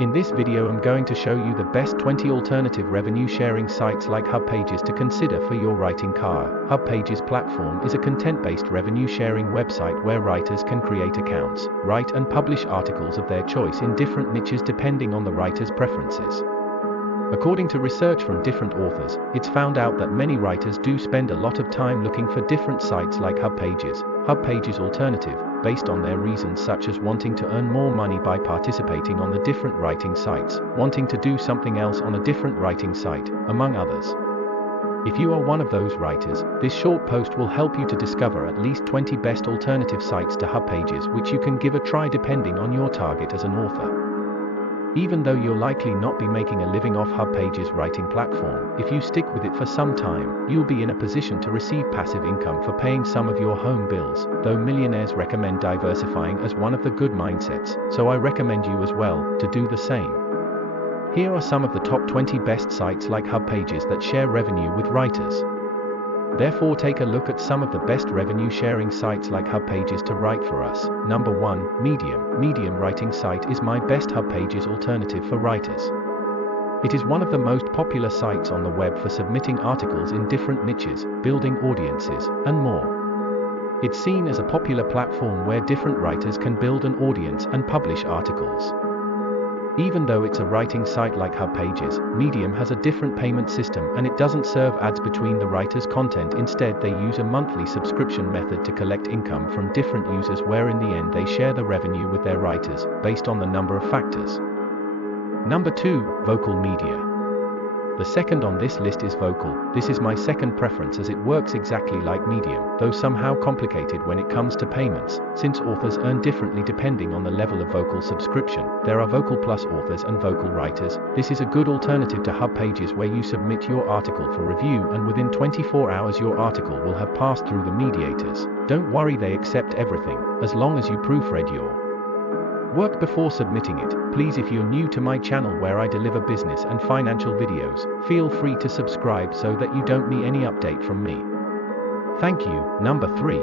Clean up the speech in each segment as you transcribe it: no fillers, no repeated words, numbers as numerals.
In this video I'm going to show you the best 20 alternative revenue sharing sites like Hubpages to consider for your writing career. Hubpages platform is a content-based revenue sharing website where writers can create accounts, write and publish articles of their choice in different niches depending on the writer's preferences. According to research from different authors, it's found out that many writers do spend a lot of time looking for different sites like Hubpages. Hubpages alternative, based on their reasons such as wanting to earn more money by participating on the different writing sites, wanting to do something else on a different writing site, among others. If you are one of those writers, this short post will help you to discover at least 20 best alternative sites to Hubpages which you can give a try depending on your target as an author. Even though you'll likely not be making a living off Hubpages writing platform, if you stick with it for some time, you'll be in a position to receive passive income for paying some of your home bills, though millionaires recommend diversifying as one of the good mindsets, so I recommend you as well, to do the same. Here are some of the top 20 best sites like Hubpages that share revenue with writers. Therefore take a look at some of the best revenue sharing sites like Hubpages to write for us. Number 1, Medium. Medium writing site is my best Hubpages alternative for writers. It is one of the most popular sites on the web for submitting articles in different niches, building audiences, and more. It's seen as a popular platform where different writers can build an audience and publish articles. Even though it's a writing site like Hubpages, Medium has a different payment system and it doesn't serve ads between the writer's content. Instead, they use a monthly subscription method to collect income from different users where in the end they share the revenue with their writers, based on the number of factors. Number 2, VOCAL.MEDIA. The second on this list is Vocal. This is my second preference as it works exactly like Medium, though somehow complicated when it comes to payments, since authors earn differently depending on the level of Vocal subscription. There are Vocal Plus authors and Vocal writers. This is a good alternative to Hubpages where you submit your article for review and within 24 hours your article will have passed through the mediators. Don't worry, they accept everything, as long as you proofread your work before submitting it. Please, if you're new to my channel where I deliver business and financial videos, feel free to subscribe so that you don't miss any update from me. Thank you. Number 3.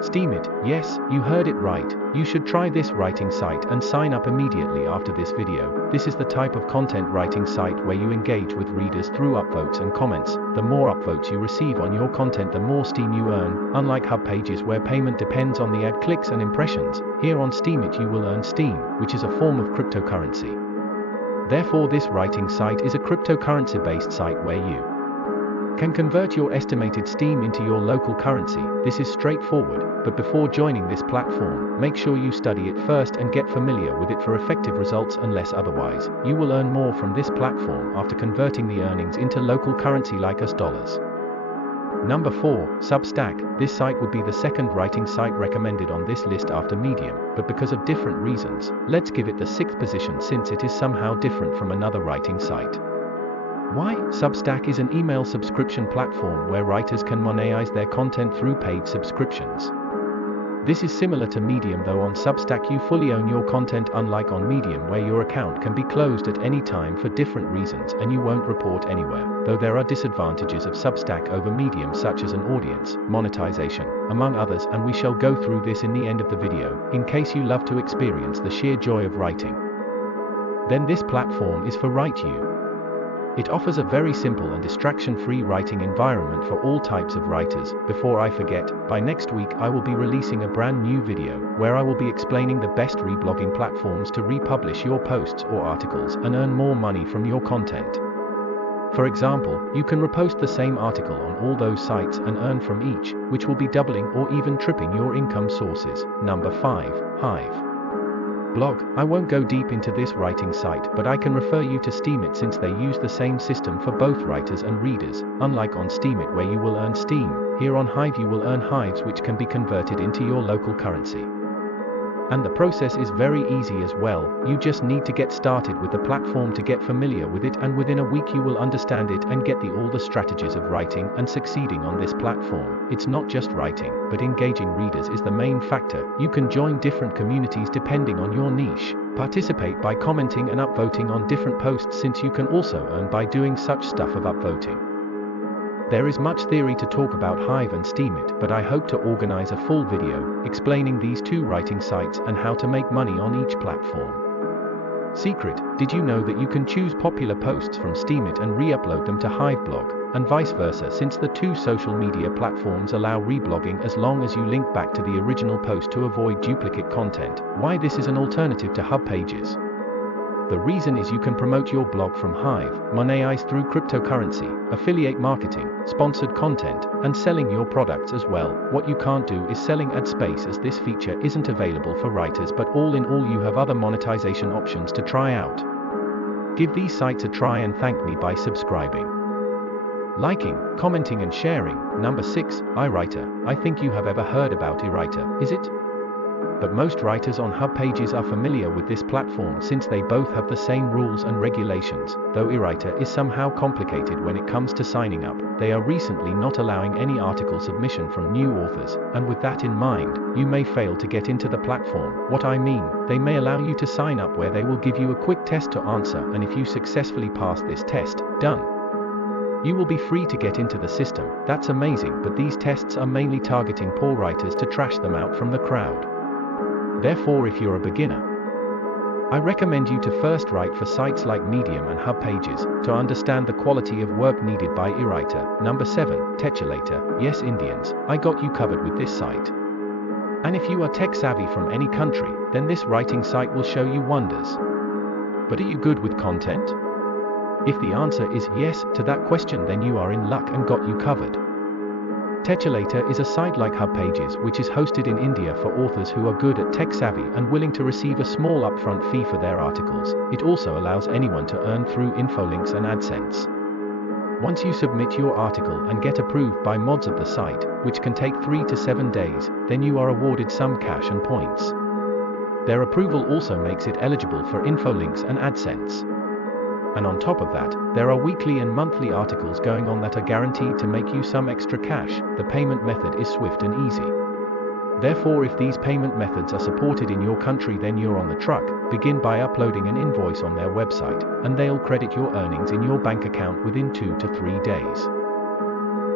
STEEMIT. Yes, you heard it right. You should try this writing site and sign up immediately after this video. This is the type of content writing site where you engage with readers through upvotes and comments. The more upvotes you receive on your content, the more steam you earn. Unlike Hubpages where payment depends on the ad clicks and impressions, here on STEEMIT you will earn Steem, which is a form of cryptocurrency. Therefore this writing site is a cryptocurrency-based site where you can convert your estimated Steem into your local currency. This is straightforward, but before joining this platform, make sure you study it first and get familiar with it for effective results. Unless otherwise, you will earn more from this platform after converting the earnings into local currency like US dollars. Number 4, SUBSTACK. This site would be the second writing site recommended on this list after Medium, but because of different reasons, let's give it the 6th position since it is somehow different from another writing site. Why? Substack is an email subscription platform where writers can monetize their content through paid subscriptions. This is similar to Medium, though on Substack you fully own your content, unlike on Medium where your account can be closed at any time for different reasons and you won't report anywhere, though there are disadvantages of Substack over Medium such as an audience, monetization, among others, and we shall go through this in the end of the video. In case you love to experience the sheer joy of writing, then this platform is for you. It offers a very simple and distraction-free writing environment for all types of writers. Before I forget, by next week I will be releasing a brand new video where I will be explaining the best reblogging platforms to republish your posts or articles and earn more money from your content. For example, you can repost the same article on all those sites and earn from each, which will be doubling or even tripling your income sources. Number 5, HIVE.BLOG. I won't go deep into this writing site, but I can refer you to STEEMIT since they use the same system for both writers and readers. Unlike on STEEMIT where you will earn Steem, here on HIVE you will earn Hives which can be converted into your local currency. And the process is very easy as well. You just need to get started with the platform to get familiar with it, and within a week you will understand it and get all the strategies of writing and succeeding on this platform. It's not just writing, but engaging readers is the main factor. You can join different communities depending on your niche, participate by commenting and upvoting on different posts, since you can also earn by doing such stuff of upvoting. There is much theory to talk about Hive and STEEMIT, but I hope to organize a full video explaining these two writing sites and how to make money on each platform. Secret: did you know that you can choose popular posts from STEEMIT and re-upload them to HIVE.BLOG, and vice versa, since the two social media platforms allow reblogging as long as you link back to the original post to avoid duplicate content? Why this is an alternative to Hubpages? The reason is you can promote your blog from HIVE.BLOG through cryptocurrency, affiliate marketing, sponsored content, and selling your products as well. What you can't do is selling ad space, as this feature isn't available for writers, but all in all you have other monetization options to try out. Give these sites a try and thank me by subscribing, liking, commenting and sharing. Number 6, iWriter. I think you have ever heard about iWriter, is it? But most writers on Hubpages are familiar with this platform since they both have the same rules and regulations. Though iWriter is somehow complicated when it comes to signing up, they are recently not allowing any article submission from new authors, and with that in mind, you may fail to get into the platform. What I mean, they may allow you to sign up where they will give you a quick test to answer, and if you successfully pass this test, done. You will be free to get into the system. That's amazing, but these tests are mainly targeting poor writers to trash them out from the crowd. Therefore, if you're a beginner, I recommend you to first write for sites like Medium and Hubpages to understand the quality of work needed by iWriter. Number 7, TECHULATOR. Yes, Indians, I got you covered with this site. And if you are tech savvy from any country, then this writing site will show you wonders. But are you good with content? If the answer is yes to that question, then you are in luck and got you covered. TECHULATOR is a site like Hubpages which is hosted in India for authors who are good at tech savvy and willing to receive a small upfront fee for their articles. It also allows anyone to earn through infolinks and AdSense. Once you submit your article and get approved by mods of the site, which can take 3 to 7 days, then you are awarded some cash and points. Their approval also makes it eligible for infolinks and AdSense. And on top of that, there are weekly and monthly articles going on that are guaranteed to make you some extra cash. The payment method is swift and easy. Therefore, if these payment methods are supported in your country, then you're on the truck. Begin by uploading an invoice on their website, and they'll credit your earnings in your bank account within 2 to 3 days.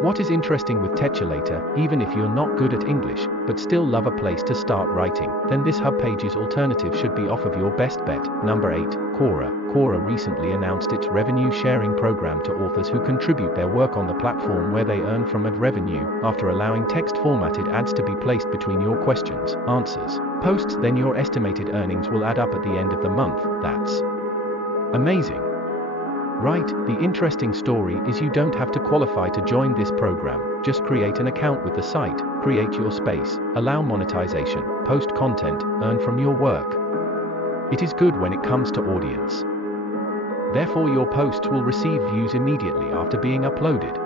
What is interesting with TECHULATOR, even if you're not good at English, but still love a place to start writing, then this Hubpages alternative should be off of your best bet. Number 8, QUORA. QUORA recently announced its revenue sharing program to authors who contribute their work on the platform, where they earn from ad revenue, after allowing text formatted ads to be placed between your questions, answers, posts. Then your estimated earnings will add up at the end of the month. That's amazing. Right, the interesting story is you don't have to qualify to join this program. Just create an account with the site, create your space, allow monetization, post content, earn from your work. It is good when it comes to audience. Therefore, your posts will receive views immediately after being uploaded.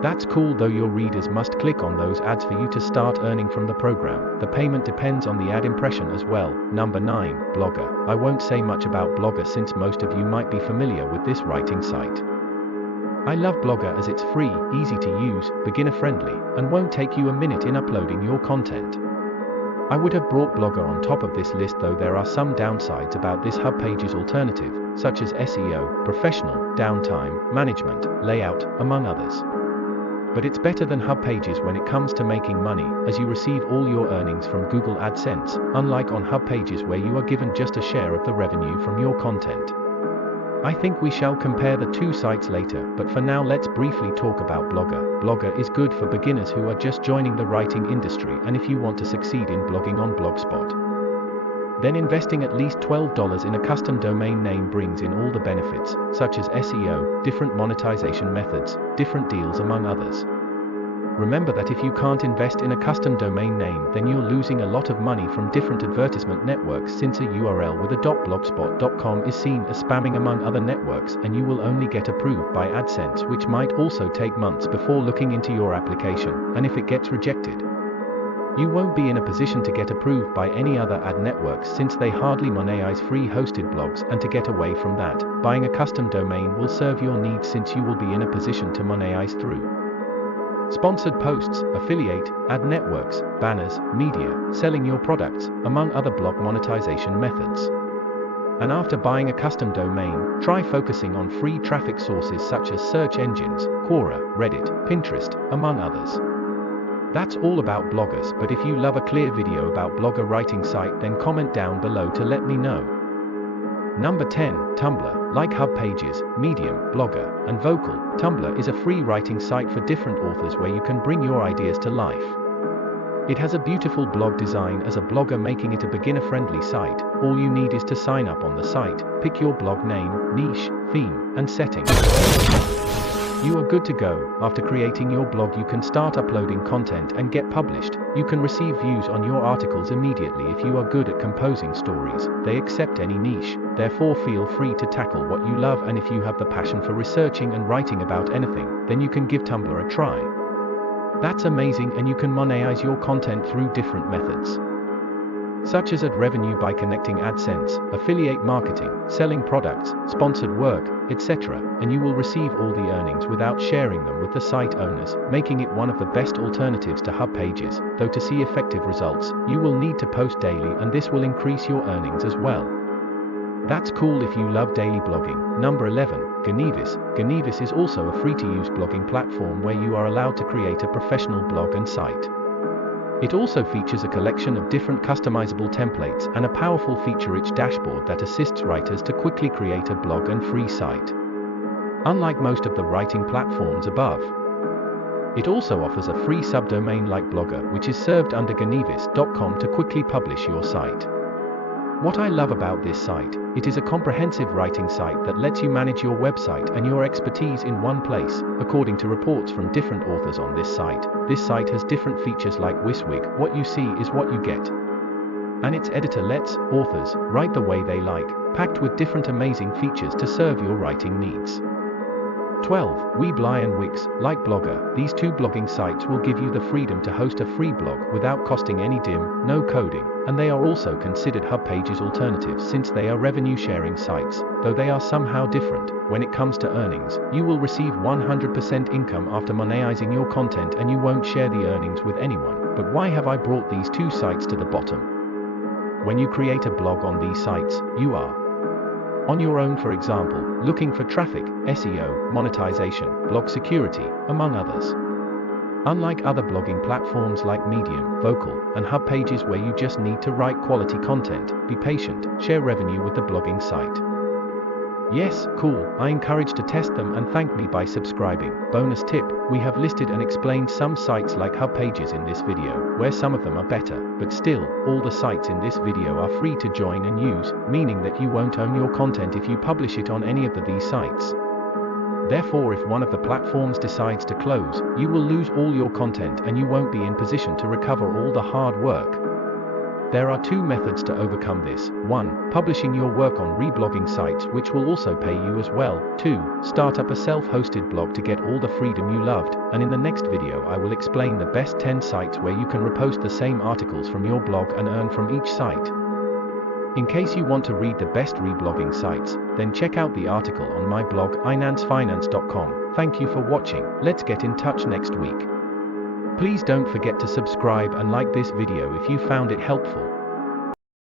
That's cool, though your readers must click on those ads for you to start earning from the program. The payment depends on the ad impression as well. Number 9, Blogger. I won't say much about Blogger since most of you might be familiar with this writing site. I love Blogger as it's free, easy to use, beginner friendly, and won't take you a minute in uploading your content. I would have brought Blogger on top of this list, though there are some downsides about this Hubpages alternative, such as SEO, professional, downtime, management, layout, among others. But it's better than Hubpages when it comes to making money, as you receive all your earnings from Google AdSense, unlike on Hubpages where you are given just a share of the revenue from your content. I think we shall compare the two sites later, but for now let's briefly talk about Blogger. Blogger is good for beginners who are just joining the writing industry, and if you want to succeed in blogging on Blogspot, then investing at least $12 in a custom domain name brings in all the benefits, such as SEO, different monetization methods, different deals, among others. Remember that if you can't invest in a custom domain name, then you're losing a lot of money from different advertisement networks, since a URL with a .blogspot.com is seen as spamming among other networks, and you will only get approved by AdSense, which might also take months before looking into your application, and if it gets rejected, you won't be in a position to get approved by any other ad networks, since they hardly monetize free hosted blogs. And to get away from that, buying a custom domain will serve your needs, since you will be in a position to monetize through sponsored posts, affiliate, ad networks, banners, media, selling your products, among other blog monetization methods. And after buying a custom domain, try focusing on free traffic sources such as search engines, Quora, Reddit, Pinterest, among others. That's all about bloggers, but if you love a clear video about Blogger writing site, then comment down below to let me know. Number 10, Tumblr. Like Hubpages, Medium, Blogger, and Vocal, Tumblr is a free writing site for different authors where you can bring your ideas to life. It has a beautiful blog design as a blogger, making it a beginner-friendly site. All you need is to sign up on the site, pick your blog name, niche, theme, and setting. You are good to go. After creating your blog, you can start uploading content and get published. You can receive views on your articles immediately if you are good at composing stories. They accept any niche, therefore feel free to tackle what you love, and if you have the passion for researching and writing about anything, then you can give Tumblr a try. That's amazing, and you can monetize your content through different methods, such as ad revenue by connecting AdSense, affiliate marketing, selling products, sponsored work, etc., and you will receive all the earnings without sharing them with the site owners, making it one of the best alternatives to Hubpages. Though to see effective results, you will need to post daily, and this will increase your earnings as well. That's cool if you love daily blogging. Number 11, GONEVIS. GONEVIS is also a free-to-use blogging platform where you are allowed to create a professional blog and site. It also features a collection of different customizable templates and a powerful feature-rich dashboard that assists writers to quickly create a blog and free site. Unlike most of the writing platforms above, it also offers a free subdomain like Blogger, which is served under GONEVIS.com to quickly publish your site. What I love about this site, it is a comprehensive writing site that lets you manage your website and your expertise in one place. According to reports from different authors on this site has different features like WYSIWYG, what you see is what you get. And its editor lets authors write the way they like, packed with different amazing features to serve your writing needs. 12. 𝗕𝗓𝗓𝗡𝗏. Like Blogger, these two blogging sites will give you the freedom to host a free blog without costing any DIM, no coding, and they are also considered Hubpages alternatives since they are revenue-sharing sites, though they are somehow different. When it comes to earnings, you will receive 100% income after monetizing your content, and you won't share the earnings with anyone. But why have I brought these two sites to the bottom? When you create a blog on these sites, you are on your own, for example, looking for traffic, SEO, monetization, blog security, among others. Unlike other blogging platforms like Medium, Vocal, and Hubpages where you just need to write quality content, be patient, share revenue with the blogging site. Yes, cool, I encourage to test them and thank me by subscribing. Bonus tip, we have listed and explained some sites like Hubpages in this video, where some of them are better, but still, all the sites in this video are free to join and use, meaning that you won't own your content if you publish it on any of these sites. Therefore, if one of the platforms decides to close, you will lose all your content and you won't be in position to recover all the hard work. There are two methods to overcome this. 1. Publishing your work on reblogging sites, which will also pay you as well. 2. Start up a self-hosted blog to get all the freedom you loved, and in the next video I will explain the best 10 sites where you can repost the same articles from your blog and earn from each site. In case you want to read the best reblogging sites, then check out the article on my blog, inancfinance.com. Thank you for watching. Let's get in touch next week. Please don't forget to subscribe and like this video if you found it helpful.